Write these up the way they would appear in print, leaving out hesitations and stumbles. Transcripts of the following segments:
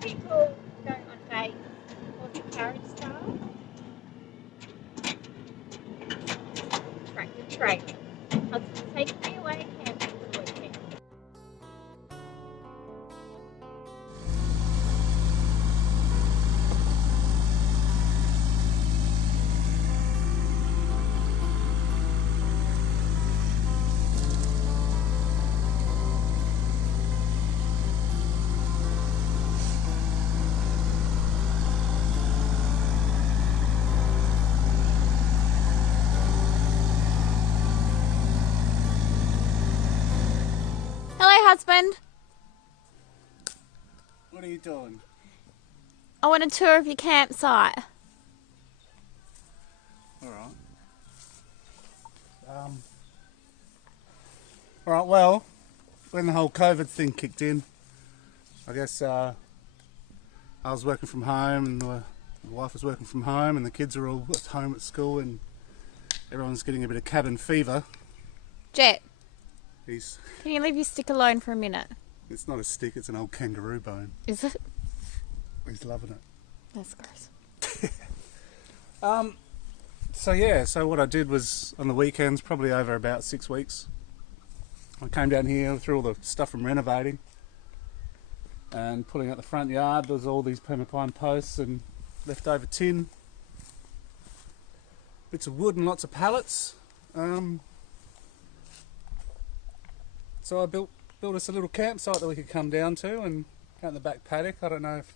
people go on dates horse and carriage style. Tractor trailer. Husband takes me away camping for the weekend. Hello, husband. What are you doing? I want a tour of your campsite. Alright. Alright, well, when the whole COVID thing kicked in, I guess I was working from home and my wife was working from home and the kids are all at home at school and everyone's getting a bit of cabin fever. Jet, He's, can you leave your stick alone for a minute? it's not a stick, it's an old kangaroo bone. Is it? He's loving it. That's gross. So what I did was on the weekends, probably over about 6 weeks, I came down here through all the stuff from renovating and pulling out the front yard. There was all these permapine posts and leftover tin, bits of wood and lots of pallets. So I built us a little campsite that we could come down to and out in the back paddock. I don't know if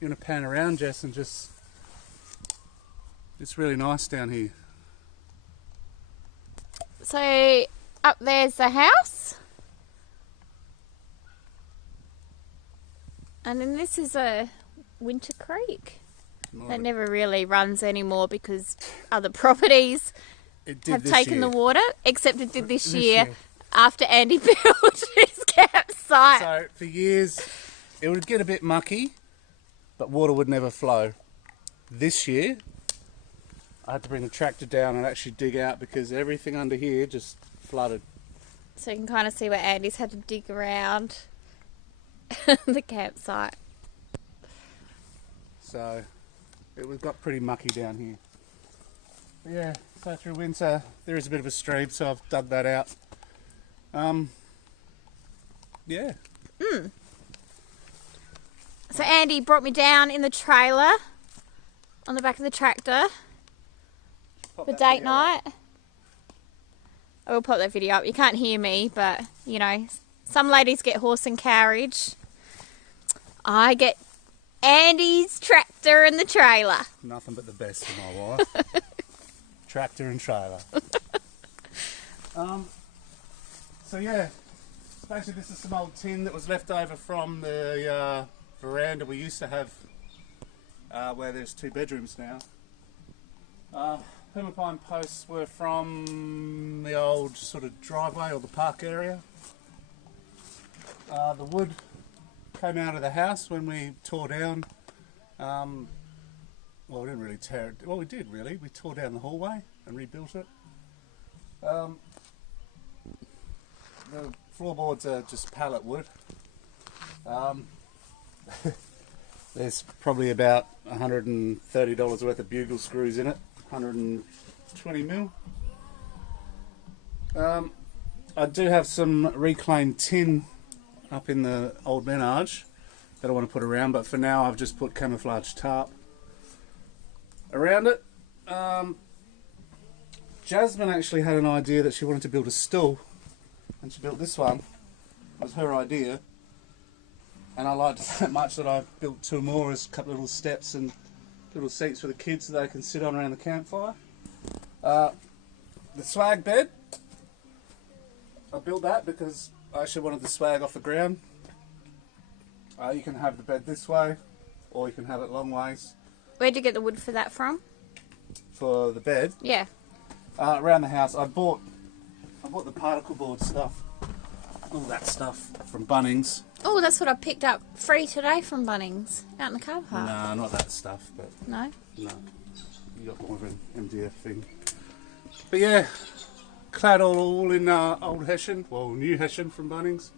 you want to pan around, Jess, and just... It's really nice down here. So, up there's the house. And then this is a winter creek that never really runs anymore because other properties have taken the water, except it did this year after Andy built his campsite. So for years it would get a bit mucky, but water would never flow. This year I had to bring the tractor down and actually dig out because everything under here just flooded. So you can kind of see where Andy's had to dig around the campsite. So it got pretty mucky down here. But yeah, so through winter there is a bit of a stream, so I've dug that out. Yeah. So Andy brought me down in the trailer on the back of the tractor Pop for that date video up. night. I will pop that video up. You can't hear me, but you know, some ladies get horse and carriage. I get Andy's tractor and the trailer. Nothing but the best for my wife. Tractor and trailer. So yeah, basically this is some old tin that was left over from the veranda we used to have where there's 2 bedrooms now. Permapine posts were from the old sort of driveway or the park area. The wood came out of the house when we tore down. Well, we didn't really tear it. Well, we did really. We tore down the hallway and rebuilt it. The floorboards are just pallet wood. There's probably about $130 worth of bugle screws in it. 120 mil. I do have some reclaimed tin up in the old menage that I want to put around, but for now I've just put camouflage tarp around it. Jasmine actually had an idea that she wanted to build a stool, and she built this one. It was her idea, and I liked it that much that I built 2 more as a couple of little steps and little seats for the kids so they can sit on around the campfire. The swag bed, I built that because I actually wanted the swag off the ground. You can have the bed this way, or you can have it long ways. Where'd you get the wood for that from? For the bed, Yeah. around the house, I bought the particle board stuff, all that stuff from Bunnings. Oh, that's what I picked up free today from Bunnings out in the car park. No, not that stuff, but No? no, you got more of an MDF thing. But yeah, clad all in old Hessian, well, new Hessian from Bunnings.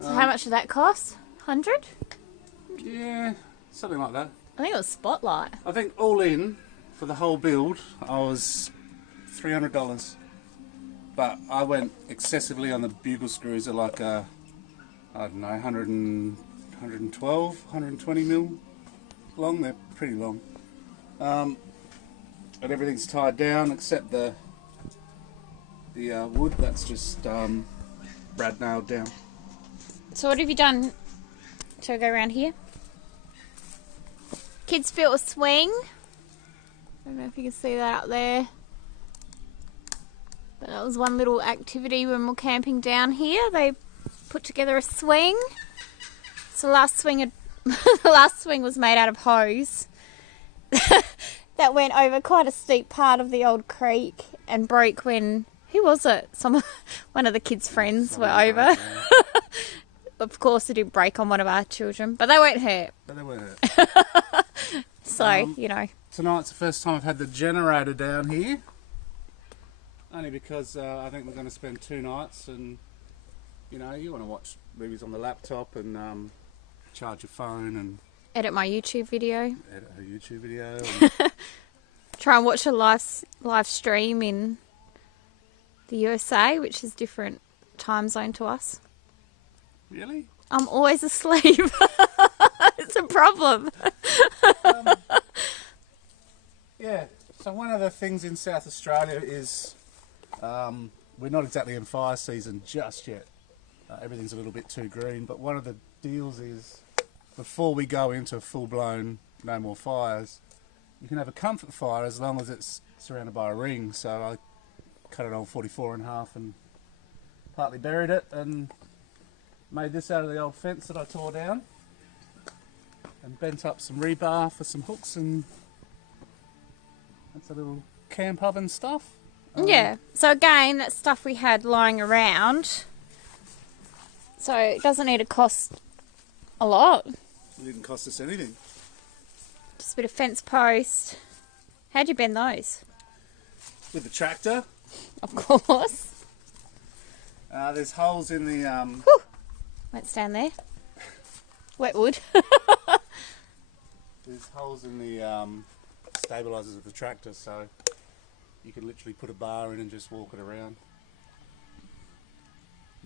So how much did that cost? 100? Yeah, something like that. I think it was Spotlight. I think all in for the whole build, I was $300. But I went excessively on the bugle screws at like I don't know, 112, 120 mil long. They're pretty long. And everything's tied down except the wood. That's just brad nailed down. So what have you done? Shall I go around here? Kids built a swing. I don't know if you can see that up there. But that was one little activity when we were camping down here. They put together a swing. So the last swing was made out of hose. That went over quite a steep part of the old creek and broke when, who was it? One of the kids' friends were over. Of course, it did break on one of our children, but they weren't hurt. So, you know. Tonight's the first time I've had the generator down here. Only because I think we're going to spend 2 nights, and you know, you want to watch movies on the laptop and charge your phone and edit my YouTube video. Edit a YouTube video. And try and watch a live stream in the USA, which is different time zone to us. Really? I'm always asleep. It's a problem. Yeah. So one of the things in South Australia is we're not exactly in fire season just yet. Everything's a little bit too green, but one of the deals is before we go into full-blown no more fires, you can have a comfort fire as long as it's surrounded by a ring. So I cut it on 44.5 and partly buried it and made this out of the old fence that I tore down and bent up some rebar for some hooks, and that's a little camp oven stuff. Yeah, so again, that's stuff we had lying around, so it doesn't need to cost a lot. It didn't cost us anything. Just a bit of fence post. How'd you bend those? With the tractor. Of course. There's holes in the... Whew. Won't stand there. Wet wood. There's holes in the stabilisers of the tractor, so you can literally put a bar in and just walk it around.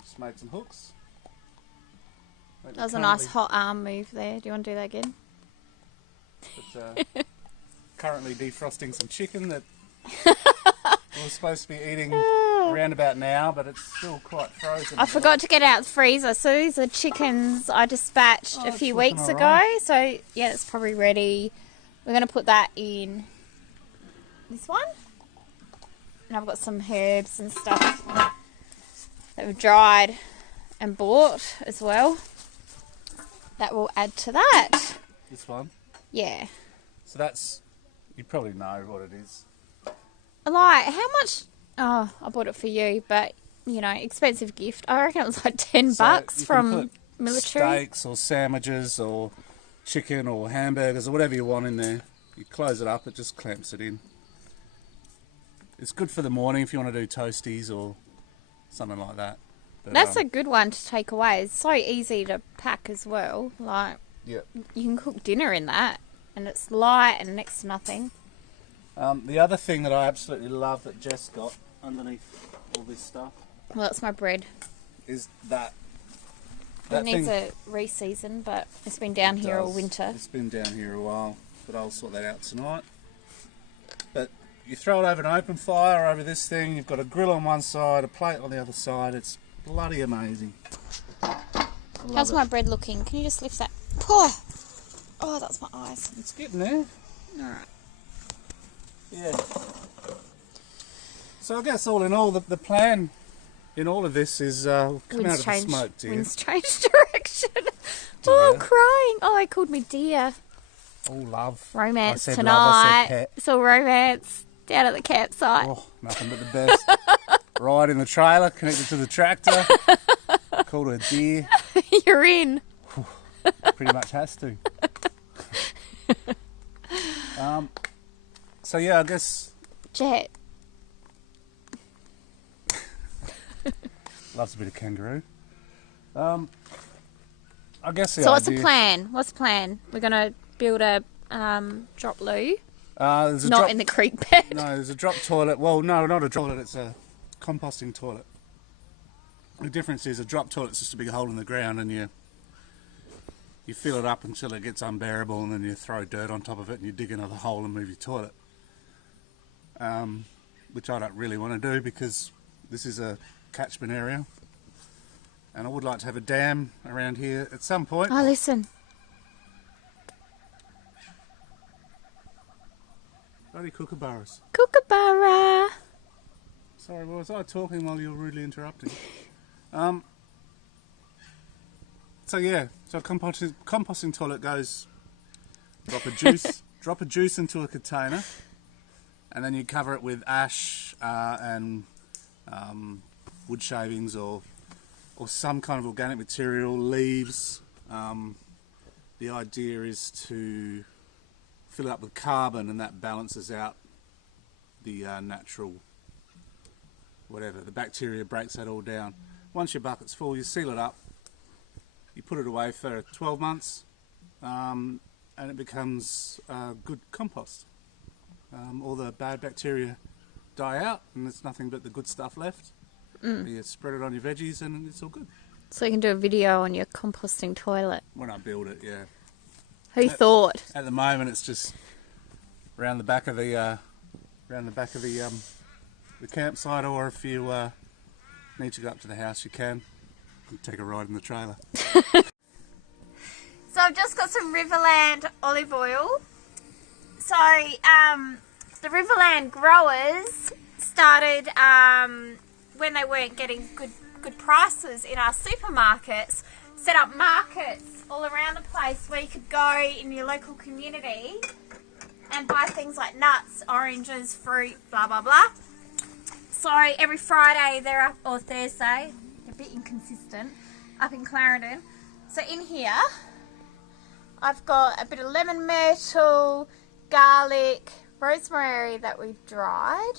Just made some hooks. That was a nice hot arm move there. Do you want to do that again? But, currently defrosting some chicken that we're supposed to be eating around about now, but it's still quite frozen. I forgot to get out the freezer. So these are chickens I dispatched a few weeks ago. Right. So yeah, it's probably ready. We're going to put that in this one. And I've got some herbs and stuff that we've dried and bought as well. That will add to that. This one? Yeah. So that's, you probably know what it is. Like, how much? Oh, I bought it for you, but, you know, expensive gift. I reckon it was like $10 from military. Steaks or sandwiches or chicken or hamburgers or whatever you want in there. You close it up, it just clamps it in. It's good for the morning if you want to do toasties or something like that. But, that's a good one to take away. It's so easy to pack as well. Like, yep. You can cook dinner in that, and it's light and next to nothing. The other thing that I absolutely love that Jess got underneath all this stuff. Well, that's my bread. Is that it needs a re-season, but it's been down here all winter. It's been down here a while, but I'll sort that out tonight. But you throw it over an open fire over this thing, you've got a grill on one side, a plate on the other side. It's bloody amazing. How's my bread looking? Can you just lift that? Oh, that's my eyes. It's getting there. Alright. Yeah. So I guess all in all, the plan in all of this is come out of the smoke, dear. Wind's changed direction. Oh, I'm crying. Oh, they called me dear. Oh, love. Romance I said tonight. Love, I said pet. It's all romance down at the campsite. Oh, nothing but the best. Ride in the trailer, connected to the tractor. Called her dear. You're in. Pretty much has to. So yeah, I guess... Jet. Loves a bit of kangaroo. I guess the So idea... what's the plan? We're going to build a drop loo? There's a Not in the creek bed. No, there's a drop toilet. Well, no, not a drop toilet. It's a composting toilet. The difference is a drop toilet's just a big hole in the ground, and you fill it up until it gets unbearable, and then you throw dirt on top of it, and you dig another hole and move your toilet. Which I don't really want to do because this is a catchment area, and I would like to have a dam around here at some point. Oh, listen. Bloody kookaburras. Kookaburra. Sorry, was I talking while you were rudely interrupting? So yeah, so a composting toilet goes, drop a juice into a container, and then you cover it with ash and wood shavings or some kind of organic material, leaves. The idea is to fill it up with carbon, and that balances out the natural whatever. The bacteria breaks that all down. Once your bucket's full, you seal it up, you put it away for 12 months, and it becomes good compost. All the bad bacteria die out, and there's nothing but the good stuff left. You spread it on your veggies, and it's all good. So you can do a video on your composting toilet. When I build it, yeah. Who thought? At the moment, it's just around the back of the the campsite, or if you need to go up to the house, you can take a ride in the trailer. So I've just got some Riverland olive oil. So the Riverland growers started when they weren't getting good prices in our supermarkets, set up markets all around the place where you could go in your local community and buy things like nuts, oranges, fruit, blah blah blah. So every Friday they're up, or Thursday, a bit inconsistent, up in Clarendon. So in here I've got a bit of lemon myrtle, garlic, rosemary that we've dried,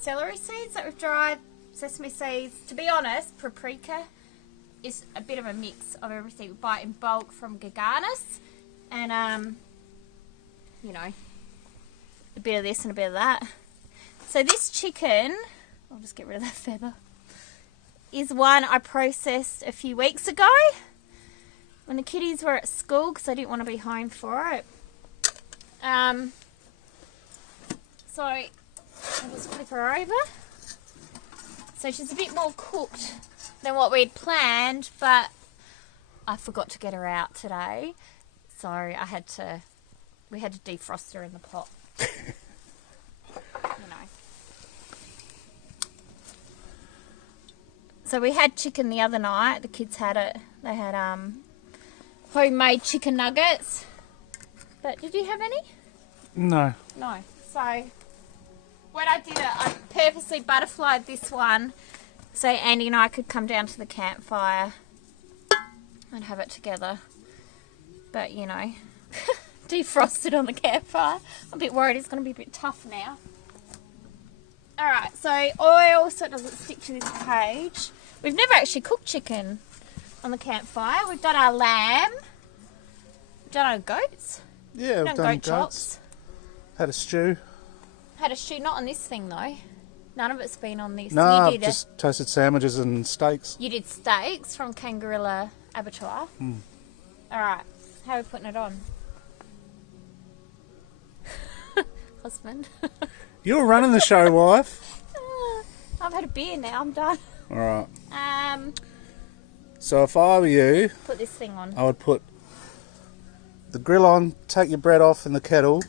celery seeds that we've dried, sesame seeds. To be honest, paprika is a bit of a mix of everything. We buy it in bulk from Gaganis, and you know, a bit of this and a bit of that. So this chicken, I'll just get rid of that feather, is one I processed a few weeks ago when the kiddies were at school because I didn't want to be home for it. So I'll just flip her over. So she's a bit more cooked than what we'd planned, but I forgot to get her out today, so we had to defrost her in the pot. You know. So we had chicken the other night. The kids had it. They had homemade chicken nuggets. But did you have any? No. No. So what I did, I purposely butterflied this one so Andy and I could come down to the campfire and have it together. But, you know, defrosted on the campfire. I'm a bit worried it's going to be a bit tough now. Alright, so oil so it doesn't stick to this page. We've never actually cooked chicken on the campfire. We've done our lamb. We've done our goats. Yeah, we've done goat goats. chops. Had a stew. Had a stew, not on this thing though. None of it's been on this. No, You I've did just toasted sandwiches and steaks. You did steaks from Kangarilla Abattoir. Alright, how are we putting it on? Husband. You're running the show, wife. I've had a beer now, I'm done. Alright. So if I were you, Put this thing on. I would put the grill on, take your bread off in the kettle.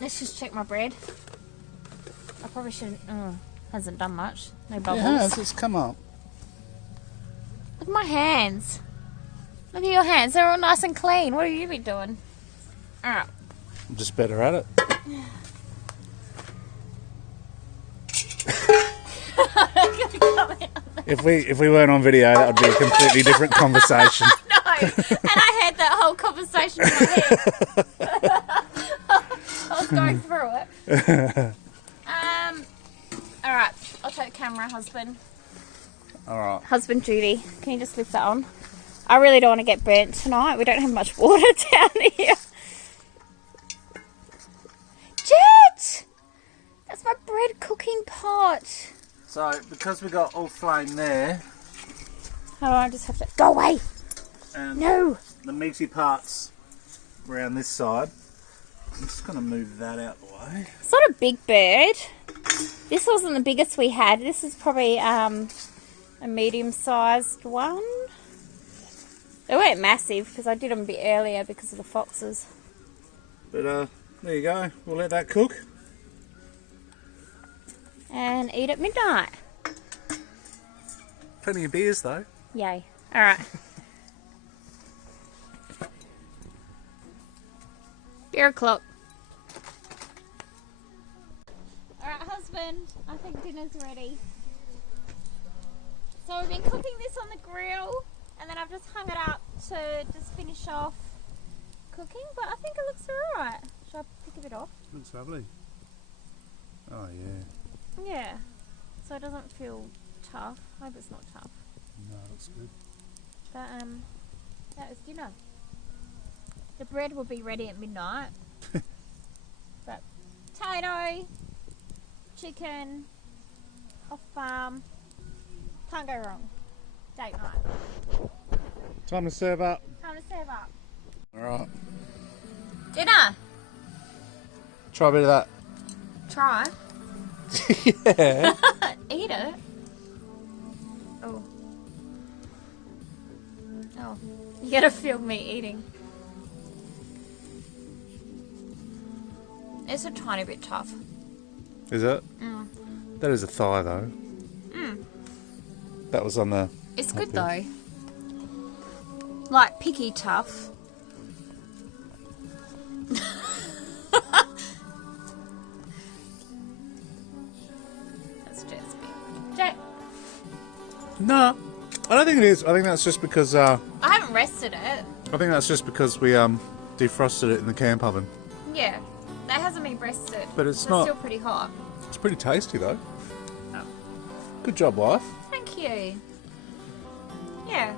Let's just check my bread. I probably shouldn't. Hasn't done much. No bubbles. It has, it's come up. Look at my hands. Look at your hands. They're all nice and clean. What have you been doing? Alright. I'm just better at it. If we weren't on video, that would be a completely different conversation. No, and I had that whole conversation in my head. I was going through it. Alright, I'll take the camera, husband. Alright. Husband duty. Can you just lift that on? I really don't want to get burnt tonight. We don't have much water down here. Jet! That's my bread cooking pot. So, because we got all flame there... Oh, I just have to... Go away! And no! The meaty parts around this side. I'm just going to move that out the way. It's not a big bird. This wasn't the biggest we had. This is probably a medium-sized one. They weren't massive because I did them a bit earlier because of the foxes. But there you go. We'll let that cook. And eat at midnight. Plenty of beers though. Yay. Alright. Beer o'clock. Alright, husband. I think dinner's ready. So we've been cooking this on the grill. And then I've just hung it up to just finish off cooking. But I think it looks alright. Should I pick a bit off? Looks lovely. Oh yeah. Yeah. So it doesn't feel tough. I hope it's not tough. No, it looks good. But that was dinner. The bread will be ready at midnight. But potato, chicken, off farm. Can't go wrong. Date night. Time to serve up. Time to serve up. Alright. Dinner. Try a bit of that. Try. Yeah. Eat it. Oh. Oh. You gotta film me eating. It's a tiny bit tough. Is it? Mm. That is a thigh though. Mm. That was on the... It's good though. Like picky tough. That's Jess. Jack. No, I don't think it is. I think that's just because... I haven't rested it. I think that's just because we defrosted it in the camp oven. Yeah. That hasn't been rested. But it's not... still pretty hot. It's pretty tasty though. Oh. Good job, wife. Thank you. Yeah.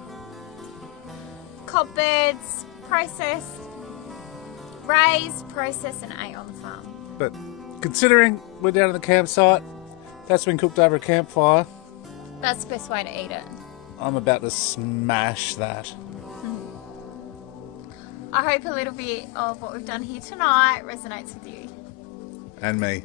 Cob birds, processed, raised, processed and ate on the farm. But considering we're down at the campsite, that's been cooked over a campfire, That's the best way to eat it. I'm about to smash that. I hope a little bit of what we've done here tonight resonates with you. And me.